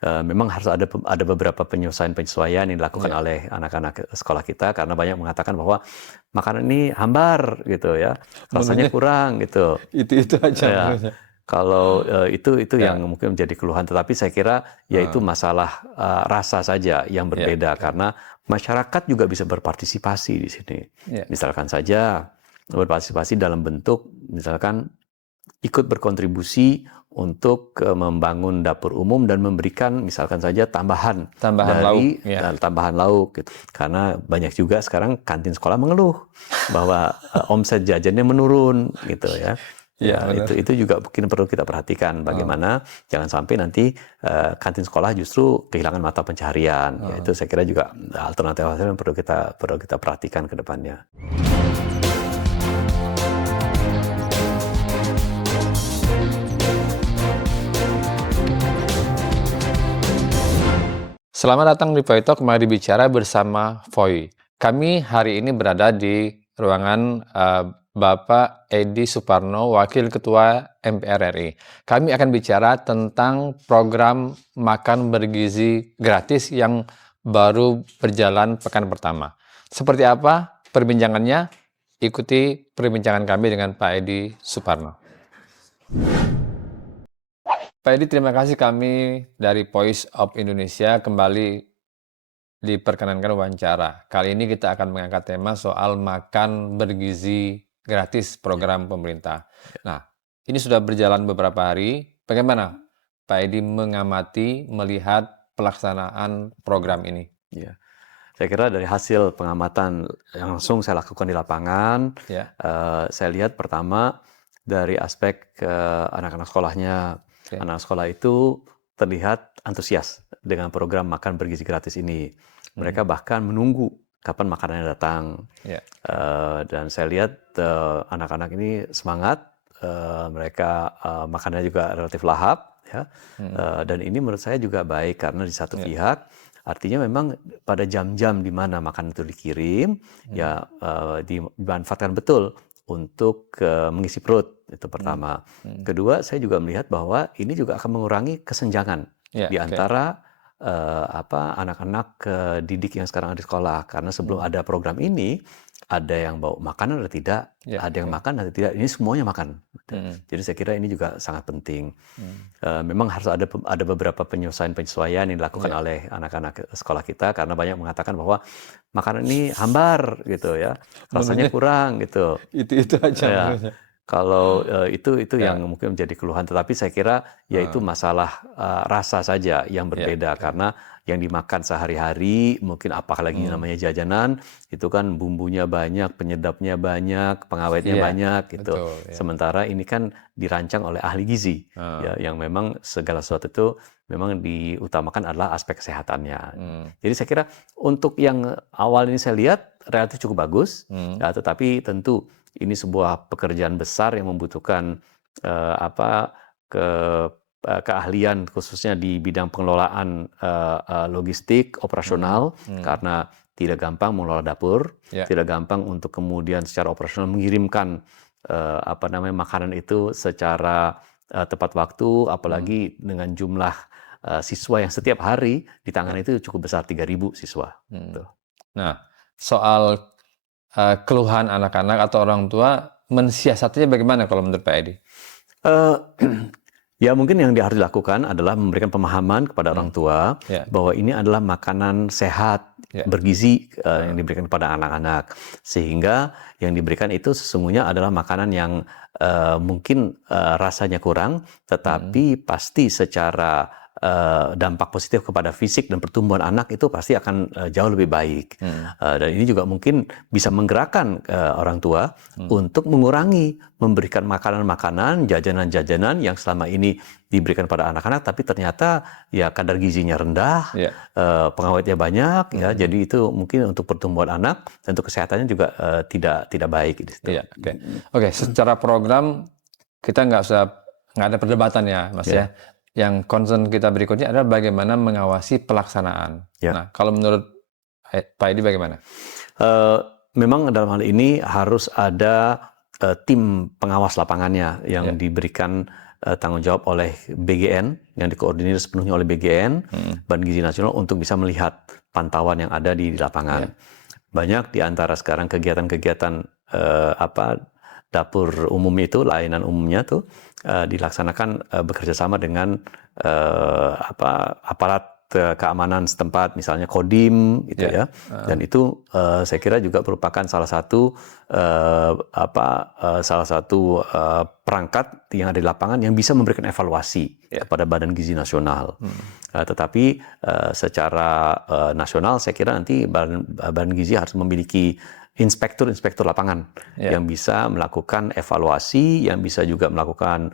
Memang harus ada beberapa penyesuaian yang dilakukan oleh anak-anak sekolah kita karena banyak mengatakan bahwa makanan ini hambar gitu ya, rasanya Menunya kurang gitu. itu aja Ya, menunya. kalau itu yang Ya. mungkin menjadi keluhan, tetapi saya kira ya itu masalah rasa saja yang Ya, berbeda oke. karena masyarakat juga bisa berpartisipasi di sini. Ya. Misalkan saja berpartisipasi dalam bentuk misalkan ikut berkontribusi untuk membangun dapur umum dan memberikan misalkan saja tambahan Lauk, dari ya. tambahan lauk gitu. Karena banyak juga sekarang kantin sekolah mengeluh bahwa omset jajannya menurun gitu ya. Iya, Ya, benar. itu juga mungkin perlu kita perhatikan bagaimana jangan sampai nanti kantin sekolah justru kehilangan mata pencaharian. Ya, itu saya kira juga alternatif yang perlu kita perhatikan ke depannya. Selamat datang di Foy Talk, mari bicara bersama Foy. Kami hari ini berada di ruangan Bapak Edi Suparno, Wakil Ketua MPR RI. Kami akan bicara tentang program makan bergizi gratis yang baru berjalan pekan pertama. Seperti apa perbincangannya? Ikuti perbincangan kami dengan Pak Edi Suparno. Pak Edi, terima kasih kami dari Voice of Indonesia kembali diperkenankan wawancara. Kali ini kita akan mengangkat tema soal makan bergizi gratis program pemerintah. Nah, ini sudah berjalan beberapa hari. Bagaimana Pak Edi mengamati, melihat pelaksanaan program ini? Ya. Saya kira dari hasil pengamatan yang langsung saya lakukan di lapangan, Ya. saya lihat pertama dari aspek anak-anak sekolahnya. Oke. Anak sekolah itu terlihat antusias dengan program makan bergizi gratis ini. Mereka bahkan menunggu kapan makanannya datang. Ya. Dan saya lihat anak-anak ini semangat, mereka makannya juga relatif lahap, ya. Dan ini menurut saya juga baik karena di satu pihak artinya memang pada jam-jam di mana makanan itu dikirim, ya dimanfaatkan betul untuk mengisi perut, itu pertama. Kedua, saya juga melihat bahwa ini juga akan mengurangi kesenjangan di antara anak-anak didik yang sekarang ada di sekolah. Karena sebelum ada program ini, ada yang bawa makanan atau tidak, ada yang makan atau tidak, ini semuanya makan. Jadi saya kira ini juga sangat penting. Memang harus ada beberapa penyesuaian yang dilakukan oleh anak-anak sekolah kita karena banyak mengatakan bahwa makanan ini hambar gitu ya, rasanya Menunya kurang gitu. itu aja Ya, menunya. kalau itu yang mungkin menjadi keluhan, tetapi saya kira ya itu masalah rasa saja yang berbeda karena yang dimakan sehari-hari mungkin apalagi namanya jajanan itu kan bumbunya banyak, penyedapnya banyak, pengawetnya banyak gitu. Betul, ya. Sementara ini kan dirancang oleh ahli gizi ya, yang memang segala sesuatu itu memang diutamakan adalah aspek kesehatannya. Jadi saya kira untuk yang awal ini saya lihat relatif cukup bagus, ya, tetapi tentu ini sebuah pekerjaan besar yang membutuhkan keahlian khususnya di bidang pengelolaan logistik operasional karena tidak gampang mengelola dapur, tidak gampang untuk kemudian secara operasional mengirimkan makanan itu secara tepat waktu, apalagi dengan jumlah siswa yang setiap hari ditangani itu cukup besar, 3.000 siswa. Tuh. Nah, soal keluhan anak-anak atau orang tua mensiasatinya bagaimana kalau menurut Pak Edi? Ya mungkin yang harus dilakukan adalah memberikan pemahaman kepada orang tua bahwa ini adalah makanan sehat, bergizi yang diberikan kepada anak-anak. Sehingga yang diberikan itu sesungguhnya adalah makanan yang mungkin rasanya kurang, tetapi pasti secara dampak positif kepada fisik dan pertumbuhan anak itu pasti akan jauh lebih baik. Dan ini juga mungkin bisa menggerakkan orang tua untuk mengurangi memberikan makanan-makanan, jajanan-jajanan yang selama ini diberikan pada anak-anak, tapi ternyata ya kadar gizinya rendah, pengawetnya banyak, ya. Jadi itu mungkin untuk pertumbuhan anak dan untuk kesehatannya juga tidak baik di situ. Oke, secara program kita nggak ada perdebatan ya, Mas ya. Yang concern kita berikutnya adalah bagaimana mengawasi pelaksanaan. Nah, kalau menurut Pak Edi bagaimana? Memang dalam hal ini harus ada tim pengawas lapangannya yang diberikan tanggung jawab oleh BGN, yang dikoordinir sepenuhnya oleh BGN, Badan Gizi Nasional, untuk bisa melihat pantauan yang ada di lapangan. Banyak di antara sekarang kegiatan-kegiatan dapur umum itu, layanan umumnya tuh dilaksanakan bekerja sama dengan aparat keamanan setempat, misalnya Kodim, gitu ya. Dan itu saya kira juga merupakan salah satu perangkat yang ada di lapangan yang bisa memberikan evaluasi kepada Badan Gizi Nasional. Tetapi secara nasional saya kira nanti Badan Gizi harus memiliki inspektur lapangan yang bisa melakukan evaluasi, yang bisa juga melakukan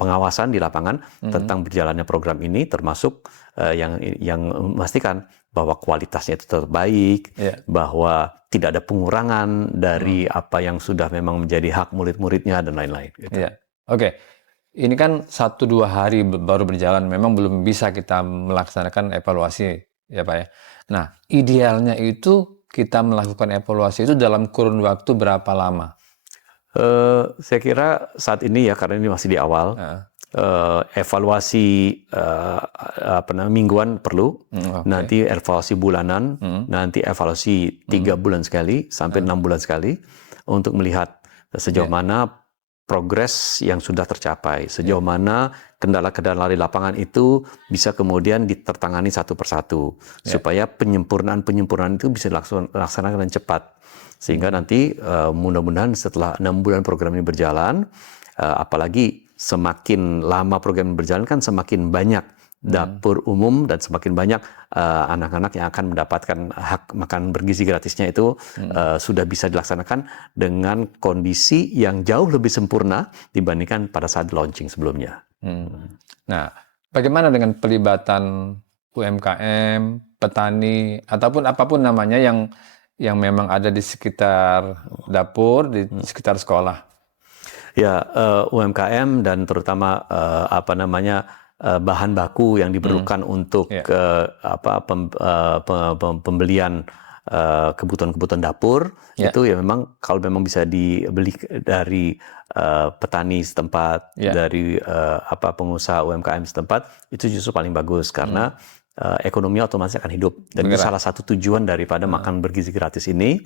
pengawasan di lapangan tentang berjalannya program ini, termasuk yang memastikan bahwa kualitasnya itu tetap baik, bahwa tidak ada pengurangan dari apa yang sudah memang menjadi hak murid-muridnya dan lain-lain. Gitu. Oke. Ini kan 1-2 hari baru berjalan, memang belum bisa kita melaksanakan evaluasi, ya Pak ya. Nah, idealnya itu kita melakukan evaluasi itu dalam kurun waktu berapa lama? Saya kira saat ini ya, karena ini masih di awal, evaluasi mingguan perlu, nanti evaluasi bulanan, nanti evaluasi 3 bulan sekali sampai 6 bulan sekali, untuk melihat sejauh mana progres yang sudah tercapai, sejauh mana kendala-kendala di lapangan itu bisa kemudian ditertangani satu persatu, supaya penyempurnaan itu bisa dilaksanakan dengan cepat. Sehingga nanti mudah-mudahan setelah 6 bulan program ini berjalan, apalagi semakin lama program ini berjalan kan semakin banyak dapur umum dan semakin banyak anak-anak yang akan mendapatkan hak makan bergizi gratisnya itu sudah bisa dilaksanakan dengan kondisi yang jauh lebih sempurna dibandingkan pada saat launching sebelumnya. Nah, bagaimana dengan pelibatan UMKM, petani, ataupun apapun namanya yang memang ada di sekitar dapur, di sekitar sekolah? Ya, UMKM dan terutama bahan baku yang diperlukan untuk pembelian kebutuhan-kebutuhan dapur itu ya memang kalau memang bisa dibeli dari petani setempat, dari pengusaha UMKM setempat, itu justru paling bagus karena ekonominya otomatis akan hidup. Dan itu salah satu tujuan daripada makan bergizi gratis ini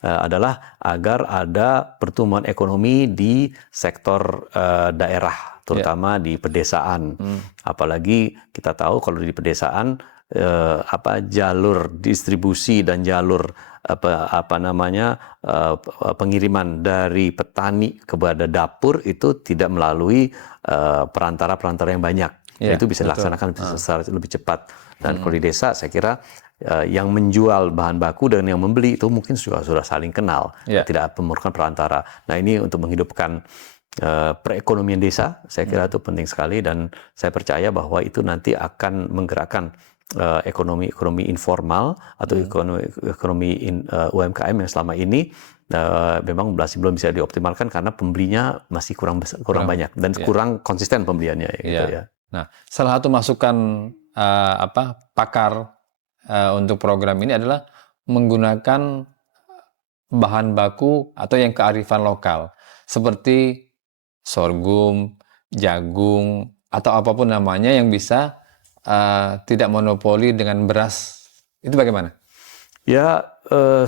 adalah agar ada pertumbuhan ekonomi di sektor daerah, terutama di pedesaan. Apalagi kita tahu kalau di pedesaan jalur distribusi dan jalur pengiriman dari petani kepada dapur itu tidak melalui perantara-perantara yang banyak. Itu bisa dilaksanakan secara lebih cepat. Dan kalau di desa saya kira yang menjual bahan baku dan yang membeli itu mungkin sudah saling kenal, tidak memerlukan perantara. Nah, ini untuk menghidupkan perekonomian desa, saya kira itu penting sekali, dan saya percaya bahwa itu nanti akan menggerakkan ekonomi informal atau ekonomi UMKM yang selama ini memang masih belum bisa dioptimalkan karena pembelinya masih kurang banyak dan kurang konsisten pembeliannya. Gitu ya. Nah, salah satu masukan pakar untuk program ini adalah menggunakan bahan baku atau yang kearifan lokal seperti sorghum, jagung, atau apapun namanya yang bisa tidak monopoli dengan beras. Itu bagaimana? Ya,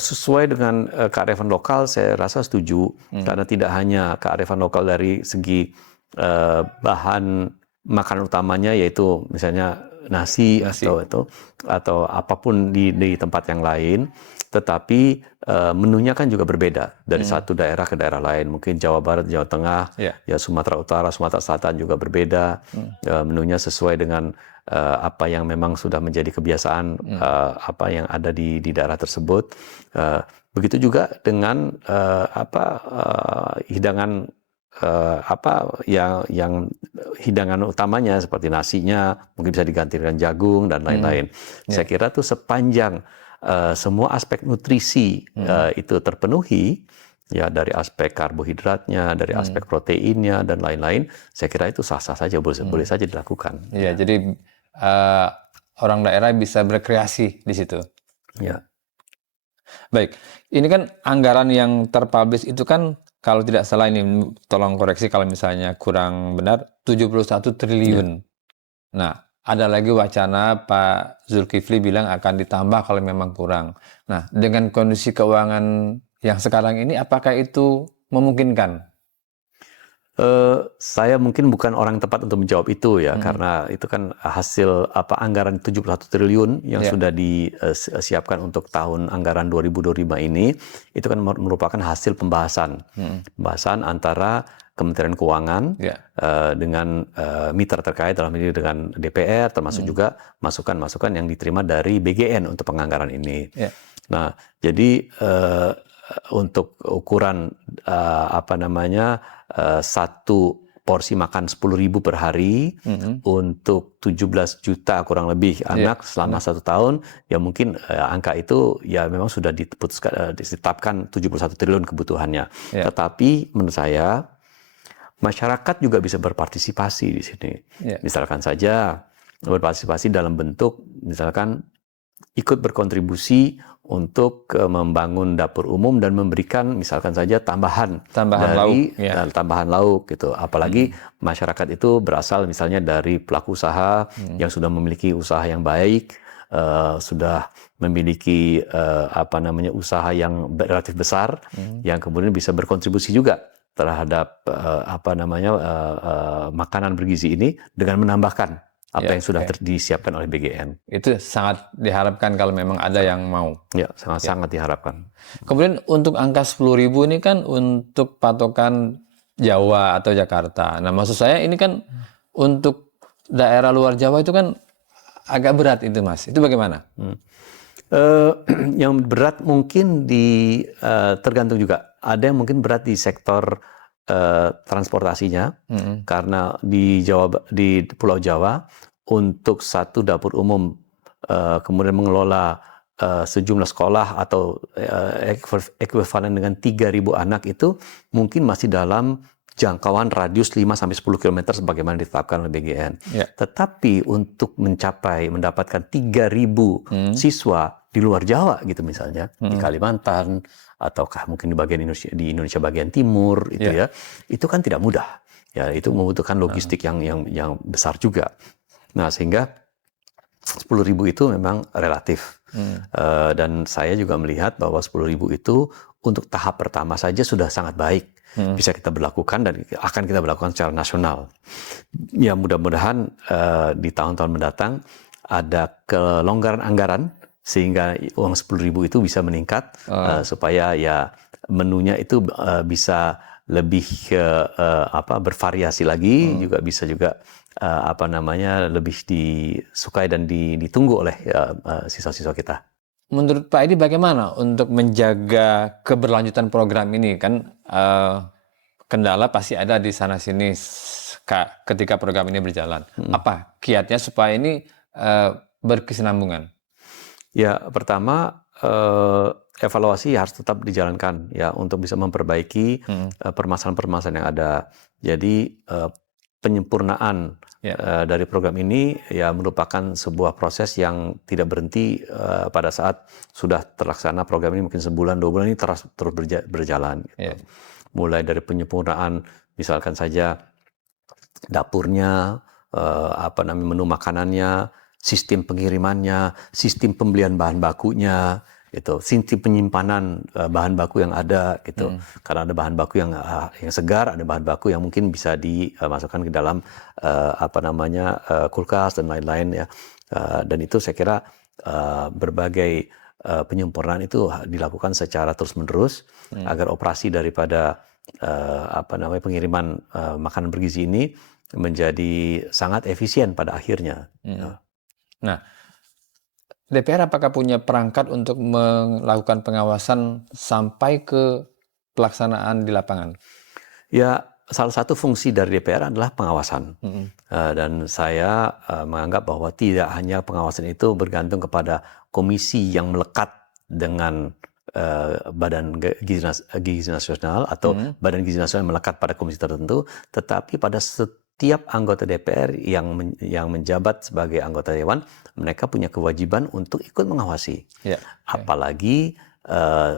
sesuai dengan kearifan lokal saya rasa setuju, karena tidak hanya kearifan lokal dari segi bahan makanan utamanya, yaitu misalnya nasi. atau apapun di tempat yang lain, tetapi menunya kan juga berbeda dari satu daerah ke daerah lain. Mungkin Jawa Barat, Jawa Tengah, ya Sumatera Utara, Sumatera Selatan juga berbeda. Menunya sesuai dengan apa yang memang sudah menjadi kebiasaan apa yang ada di daerah tersebut. Begitu juga dengan hidangan yang hidangan utamanya seperti nasinya mungkin bisa diganti dengan jagung dan lain-lain. Saya kira tuh sepanjang semua aspek nutrisi itu terpenuhi, ya, dari aspek karbohidratnya, dari aspek proteinnya dan lain-lain, saya kira itu sah-sah saja, boleh saja dilakukan. Iya, jadi orang daerah bisa berkreasi di situ. Ya. Baik, ini kan anggaran yang terpublish itu kan kalau tidak salah ini, tolong koreksi kalau misalnya kurang benar, 71 triliun. Nah, ada lagi wacana Pak Zulkifli bilang akan ditambah kalau memang kurang. Nah, dengan kondisi keuangan yang sekarang ini, apakah itu memungkinkan? Saya mungkin bukan orang yang tepat untuk menjawab itu ya, karena itu kan hasil anggaran 71 triliun yang Ya. sudah disiapkan untuk tahun anggaran 2025 ini, itu kan merupakan hasil pembahasan antara Kementerian Keuangan Ya. dengan mitra terkait, dalam ini dengan DPR, termasuk juga masukan-masukan yang diterima dari BGN untuk penganggaran ini. Ya. Nah, jadi untuk ukuran satu porsi makan 10.000 per hari untuk 17 juta kurang lebih anak selama 1 tahun, ya mungkin angka itu ya memang sudah ditetapkan 71 triliun kebutuhannya. Ya. Tetapi menurut saya masyarakat juga bisa berpartisipasi di sini. Ya. Misalkan saja berpartisipasi dalam bentuk misalkan ikut berkontribusi untuk membangun dapur umum dan memberikan misalkan saja tambahan lauk, ya. tambahan lauk gitu. Apalagi masyarakat itu berasal misalnya dari pelaku usaha yang sudah memiliki usaha yang baik, sudah memiliki usaha yang relatif besar, yang kemudian bisa berkontribusi juga terhadap makanan bergizi ini dengan menambahkan apa yang sudah disiapkan oleh BGN. Itu sangat diharapkan kalau memang ada yang mau. Ya, sangat diharapkan. Kemudian untuk angka 10.000 ini kan untuk patokan Jawa atau Jakarta. Nah, maksud saya ini kan untuk daerah luar Jawa itu kan agak berat itu, Mas. Itu bagaimana? Yang berat mungkin tergantung juga. Ada yang mungkin berat di sektor transportasinya, karena di Pulau Jawa untuk satu dapur umum kemudian mengelola sejumlah sekolah atau ekuivalen dengan 3.000 anak itu mungkin masih dalam jangkauan radius 5-10 km sebagaimana ditetapkan oleh BGN. Ya. Tetapi untuk mendapatkan 3.000 siswa di luar Jawa gitu misalnya, di Kalimantan ataukah mungkin di Indonesia bagian timur itu ya, itu kan tidak mudah. Ya, itu membutuhkan logistik yang besar juga. Nah, sehingga 10.000 itu memang relatif. Dan saya juga melihat bahwa 10.000 itu untuk tahap pertama saja sudah sangat baik. Bisa kita berlakukan dan akan kita berlakukan secara nasional. Ya, mudah-mudahan di tahun-tahun mendatang ada kelonggaran anggaran sehingga uang 10.000 itu bisa meningkat supaya ya menunya itu bisa lebih bervariasi lagi, juga bisa juga lebih disukai dan ditunggu oleh siswa-siswa kita. Menurut Pak Edi bagaimana untuk menjaga keberlanjutan program ini? Kan kendala pasti ada di sana sini ketika program ini berjalan. Apa kiatnya supaya ini berkesinambungan? Ya, pertama evaluasi harus tetap dijalankan ya untuk bisa memperbaiki permasalahan-permasalahan yang ada. Jadi penyempurnaan dari program ini ya merupakan sebuah proses yang tidak berhenti pada saat sudah terlaksana program ini, mungkin sebulan 2 bulan ini terus berjalan. Gitu. Mulai dari penyempurnaan misalkan saja dapurnya, menu makanannya, sistem pengirimannya, sistem pembelian bahan bakunya, gitu, sistem penyimpanan bahan baku yang ada, gitu. Karena ada bahan baku yang segar, ada bahan baku yang mungkin bisa dimasukkan ke dalam kulkas dan lain-lain ya. Dan itu saya kira berbagai penyempurnaan itu dilakukan secara terus-menerus agar operasi daripada pengiriman makanan bergizi ini menjadi sangat efisien pada akhirnya. Nah, DPR apakah punya perangkat untuk melakukan pengawasan sampai ke pelaksanaan di lapangan? Ya, salah satu fungsi dari DPR adalah pengawasan. Dan saya menganggap bahwa tidak hanya pengawasan itu bergantung kepada komisi yang melekat dengan Badan Gizi Nasional atau Badan Gizi Nasional yang melekat pada komisi tertentu, tetapi pada setiap anggota DPR yang menjabat sebagai anggota dewan, mereka punya kewajiban untuk ikut mengawasi. Apalagi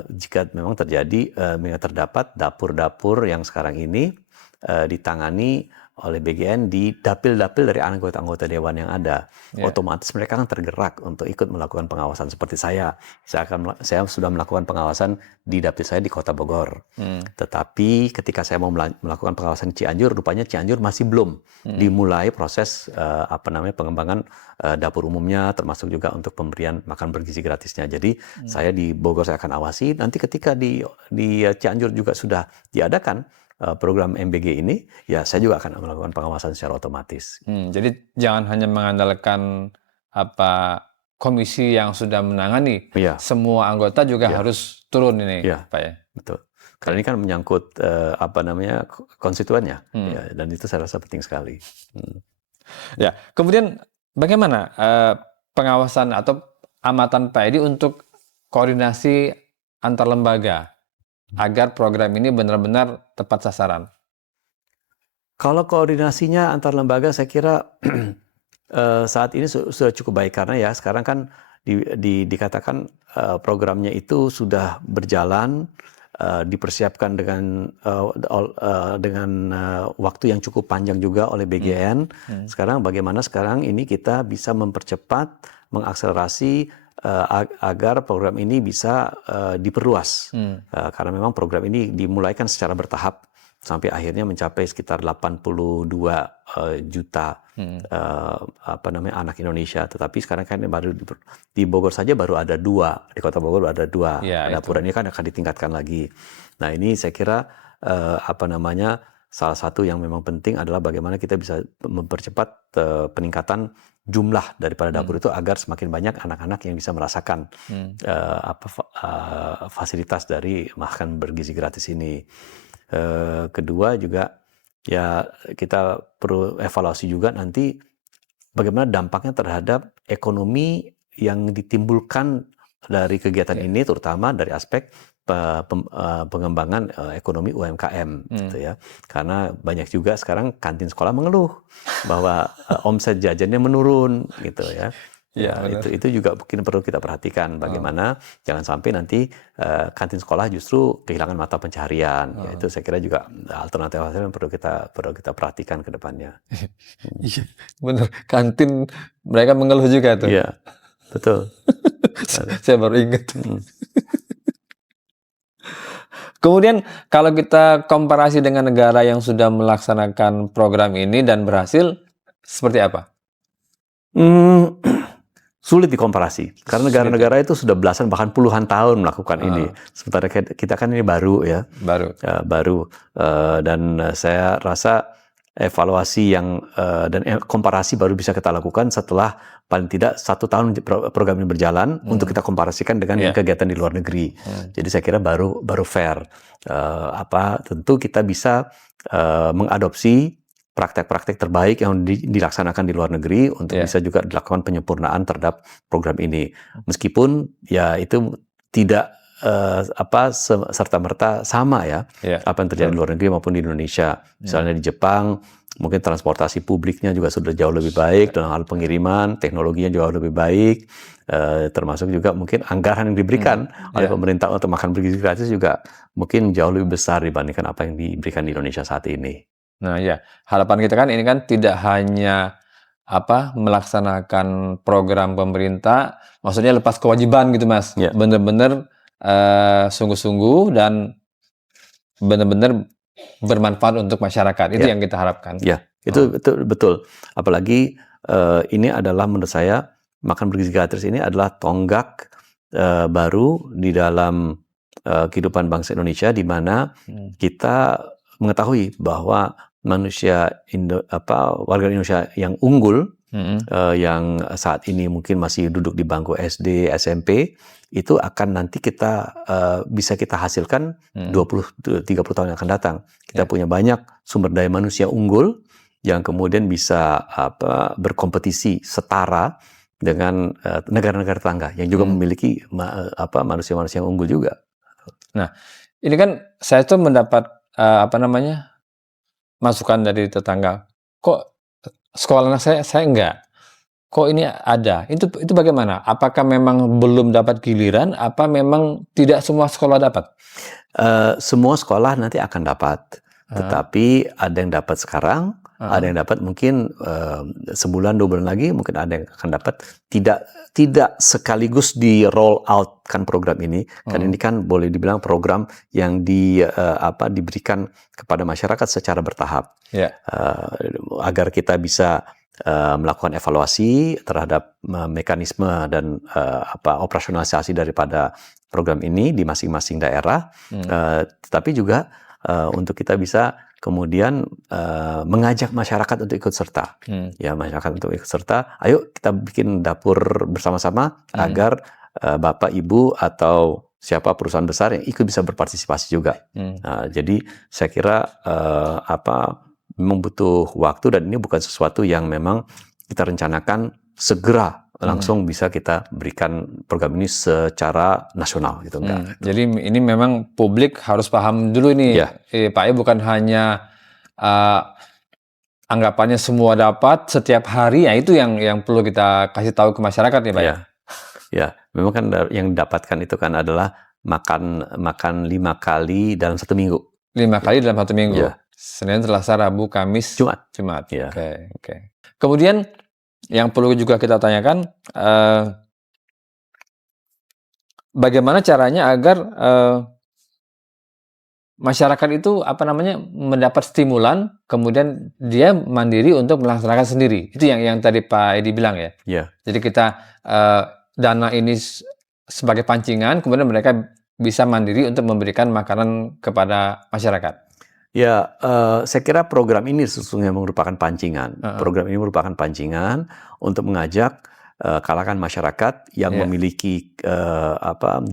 jika memang terdapat dapur-dapur yang sekarang ini ditangani oleh BGN di dapil-dapil dari anggota-anggota dewan yang ada, otomatis mereka akan tergerak untuk ikut melakukan pengawasan seperti saya. Saya sudah melakukan pengawasan di dapil saya di Kota Bogor. Tetapi ketika saya mau melakukan pengawasan di Cianjur, rupanya Cianjur masih belum dimulai proses pengembangan dapur umumnya, termasuk juga untuk pemberian makan bergizi gratisnya. Jadi saya di Bogor saya akan awasi. Nanti ketika di Cianjur juga sudah diadakan program MBG ini, ya saya juga akan melakukan pengawasan secara otomatis. Jadi jangan hanya mengandalkan komisi yang sudah menangani, semua anggota juga harus turun ini, Pak ya. Betul. Karena ini kan menyangkut konstituennya, dan itu saya rasa penting sekali. Ya, kemudian bagaimana pengawasan atau amatan Pak Edi untuk koordinasi antar lembaga agar program ini benar-benar tepat sasaran? Kalau koordinasinya antar lembaga saya kira saat ini sudah cukup baik, karena ya sekarang kan dikatakan programnya itu sudah berjalan, dipersiapkan dengan waktu yang cukup panjang juga oleh BGN. Sekarang bagaimana sekarang ini kita bisa mempercepat, mengakselerasi agar program ini bisa diperluas, karena memang program ini dimulaikan secara bertahap sampai akhirnya mencapai sekitar 82 juta anak Indonesia. Tetapi sekarang kan baru di Bogor saja baru ada 2, di Kota Bogor baru ada 2 dapur, ini kan akan ditingkatkan lagi. Nah ini saya kira salah satu yang memang penting adalah bagaimana kita bisa mempercepat peningkatan jumlah daripada dapur itu agar semakin banyak anak-anak yang bisa merasakan fasilitas dari makan bergizi gratis ini. Kedua juga ya kita perlu evaluasi juga nanti bagaimana dampaknya terhadap ekonomi yang ditimbulkan dari kegiatan ini, terutama dari aspek pengembangan ekonomi UMKM, gitu ya. Karena banyak juga sekarang kantin sekolah mengeluh bahwa omset jajannya menurun, gitu ya. Ya, itu juga mungkin perlu kita perhatikan bagaimana jangan sampai nanti kantin sekolah justru kehilangan mata pencaharian. Ya, itu saya kira juga alternatif yang perlu kita perhatikan ke depannya. Iya, benar. Kantin mereka mengeluh juga tuh. Iya, betul. Saya baru ingat. Kemudian kalau kita komparasi dengan negara yang sudah melaksanakan program ini dan berhasil, seperti apa? Sulit dikomparasi, karena negara-negara itu sudah belasan bahkan puluhan tahun melakukan ini. Sementara kita kan ini baru ya. Baru. Dan saya rasa evaluasi dan komparasi baru bisa kita lakukan setelah paling tidak 1 tahun program ini berjalan, untuk kita komparasikan dengan kegiatan di luar negeri. Jadi saya kira baru fair. Tentu kita bisa mengadopsi praktek-praktek terbaik yang dilaksanakan di luar negeri untuk bisa juga dilakukan penyempurnaan terhadap program ini. Meskipun ya itu tidak serta-merta sama ya, apa yang terjadi di luar negeri maupun di Indonesia. Misalnya di Jepang, mungkin transportasi publiknya juga sudah jauh lebih baik, dalam hal pengiriman, teknologinya jauh lebih baik, termasuk juga mungkin anggaran yang diberikan oleh pemerintah untuk makan bergizi gratis juga mungkin jauh lebih besar dibandingkan apa yang diberikan di Indonesia saat ini. Nah ya, harapan kita kan ini kan tidak hanya melaksanakan program pemerintah, maksudnya lepas kewajiban gitu Mas, benar-benar sungguh-sungguh dan benar-benar bermanfaat untuk masyarakat. Itu yang kita harapkan. Ya, itu betul. Apalagi ini adalah menurut saya makan bergizi gratis ini adalah tonggak baru di dalam kehidupan bangsa Indonesia, di mana kita mengetahui bahwa warga Indonesia yang unggul, yang saat ini mungkin masih duduk di bangku SD, SMP, itu akan nanti bisa kita hasilkan 20-30 tahun yang akan datang. Kita punya banyak sumber daya manusia unggul yang kemudian bisa berkompetisi setara dengan negara-negara tetangga yang juga memiliki manusia-manusia yang unggul juga. Nah, ini kan saya tuh mendapat masukan dari tetangga. Kok sekolah anak saya enggak? kok ini ada? Itu bagaimana? Apakah memang belum dapat giliran? Apa memang tidak semua sekolah dapat? Semua sekolah nanti akan dapat, tetapi ada yang dapat sekarang, ada yang dapat mungkin sebulan 2 bulan lagi, mungkin ada yang akan dapat tidak sekaligus di roll out kan program ini. Kan ini kan boleh dibilang program yang diberikan kepada masyarakat secara bertahap, agar kita bisa melakukan evaluasi terhadap mekanisme dan operasionalisasi daripada program ini di masing-masing daerah, tetapi juga untuk kita bisa kemudian mengajak masyarakat untuk ikut serta, ya masyarakat untuk ikut serta. Ayo kita bikin dapur bersama-sama agar Bapak, Ibu atau siapa perusahaan besar yang ikut bisa berpartisipasi juga. Jadi saya kira memang butuh waktu dan ini bukan sesuatu yang memang kita rencanakan segera langsung bisa kita berikan program ini secara nasional gitu, enggak. Jadi ini memang publik harus paham dulu ini, Pak, bukan hanya anggapannya semua dapat setiap hari, ya itu yang perlu kita kasih tahu ke masyarakat ya, Pak. Ya, memang kan yang didapatkan itu kan adalah makan 5 kali dalam 1 minggu. 5 kali dalam 1 minggu. Senin, Selasa, Rabu, Kamis, Jumat. Oke. Kemudian yang perlu juga kita tanyakan, bagaimana caranya agar masyarakat itu mendapat stimulan, kemudian dia mandiri untuk melaksanakan sendiri. Itu yang tadi Pak Edi bilang ya. Jadi kita dana ini sebagai pancingan, kemudian mereka bisa mandiri untuk memberikan makanan kepada masyarakat. Ya, saya kira program ini sesungguhnya merupakan pancingan. Program ini merupakan pancingan untuk mengajak kalangan masyarakat yang memiliki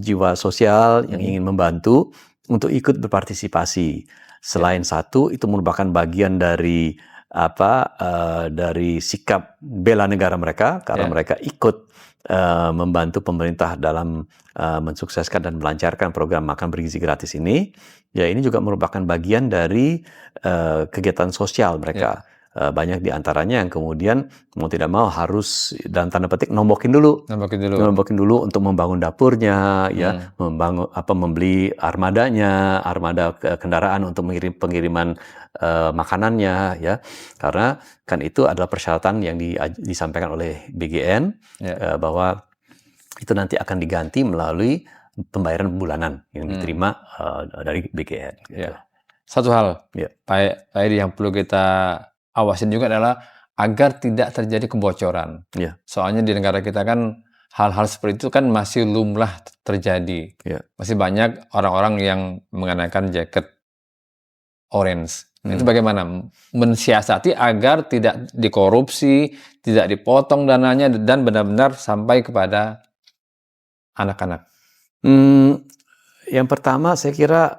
jiwa sosial yang ingin membantu untuk ikut berpartisipasi. Selain satu, itu merupakan bagian dari dari sikap bela negara mereka karena mereka ikut membantu pemerintah dalam mensukseskan dan melancarkan program makan bergizi gratis ini. Ya, ini juga merupakan bagian dari kegiatan sosial mereka. Banyak di antaranya yang kemudian mau tidak mau harus dalam tanda petik nombokin dulu untuk membangun dapurnya, ya, membeli armada kendaraan untuk pengiriman makanannya, ya, karena kan itu adalah persyaratan yang disampaikan oleh BGN bahwa itu nanti akan diganti melalui pembayaran bulanan yang diterima dari BGN. Gitu. Satu hal, Pak Edi, yang perlu kita awasin juga adalah agar tidak terjadi kebocoran. Soalnya di negara kita kan hal-hal seperti itu kan masih lumrah terjadi. Masih banyak orang-orang yang mengenakan jaket orange. Itu bagaimana mensiasati agar tidak dikorupsi, tidak dipotong dananya, dan benar-benar sampai kepada anak-anak? Yang pertama saya kira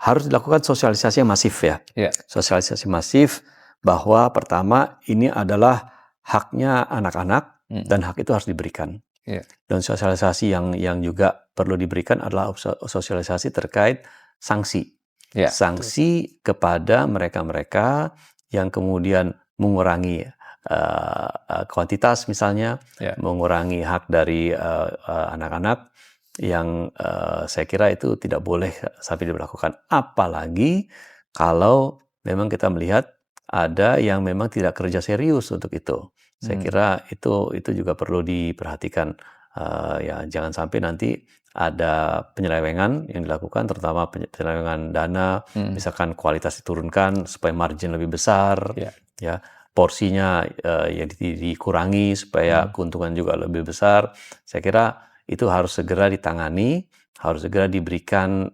harus dilakukan sosialisasi yang masif ya. Sosialisasi masif bahwa pertama ini adalah haknya anak-anak dan hak itu harus diberikan. Dan sosialisasi yang juga perlu diberikan adalah sosialisasi terkait sanksi. Sanksi kepada mereka-mereka yang kemudian mengurangi kuantitas misalnya, mengurangi hak dari anak-anak, yang saya kira itu tidak boleh sampai diberlakukan. Apalagi kalau memang kita melihat ada yang memang tidak kerja serius untuk itu. Saya kira itu juga perlu diperhatikan. Ya, jangan sampai nanti ada penyelewengan yang dilakukan, terutama penyelewengan dana, misalkan kualitas diturunkan supaya margin lebih besar, ya, porsinya dikurangi supaya keuntungan juga lebih besar. Saya kira itu harus segera ditangani, harus segera diberikan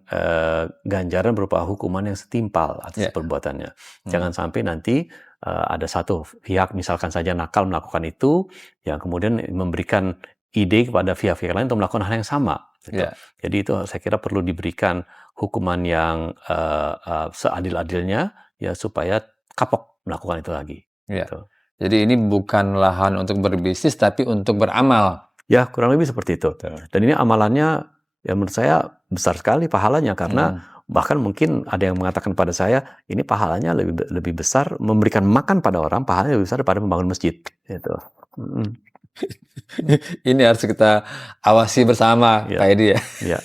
ganjaran berupa hukuman yang setimpal atas perbuatannya. Jangan sampai nanti ada satu pihak misalkan saja nakal melakukan itu, yang kemudian memberikan ide kepada pihak-pihak lain untuk melakukan hal yang sama. Gitu. Jadi itu saya kira perlu diberikan hukuman yang seadil-adilnya, ya, supaya kapok melakukan itu lagi. Gitu. Jadi ini bukan lahan untuk berbisnis, tapi untuk beramal. Ya, kurang lebih seperti itu. Dan ini amalannya, ya menurut saya besar sekali pahalanya, karena Bahkan mungkin ada yang mengatakan pada saya, ini pahalanya lebih besar memberikan makan pada orang, pahalanya lebih besar daripada membangun masjid. Gitu. Ini harus kita awasi bersama, Iya. Pak Edi ya. Iya.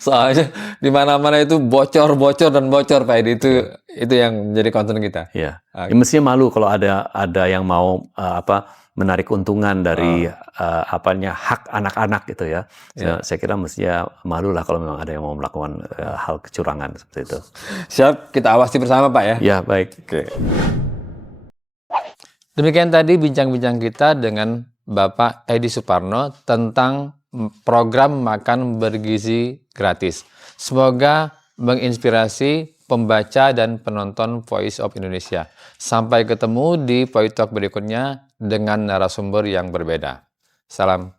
Soalnya di mana-mana itu bocor dan bocor, Pak Edi. Itu yang menjadi concern kita. Iya. Ya, mestinya malu kalau ada yang mau menarik keuntungan dari hak anak-anak gitu ya. Saya kira mestinya malu lah kalau memang ada yang mau melakukan hal kecurangan seperti itu. Siap, kita awasi bersama, Pak ya. Ya, baik. Oke. Demikian tadi bincang-bincang kita dengan Bapak Edi Suparno tentang program makan bergizi gratis. Semoga menginspirasi pembaca dan penonton Voice of Indonesia. Sampai ketemu di Poi Talk berikutnya dengan narasumber yang berbeda. Salam.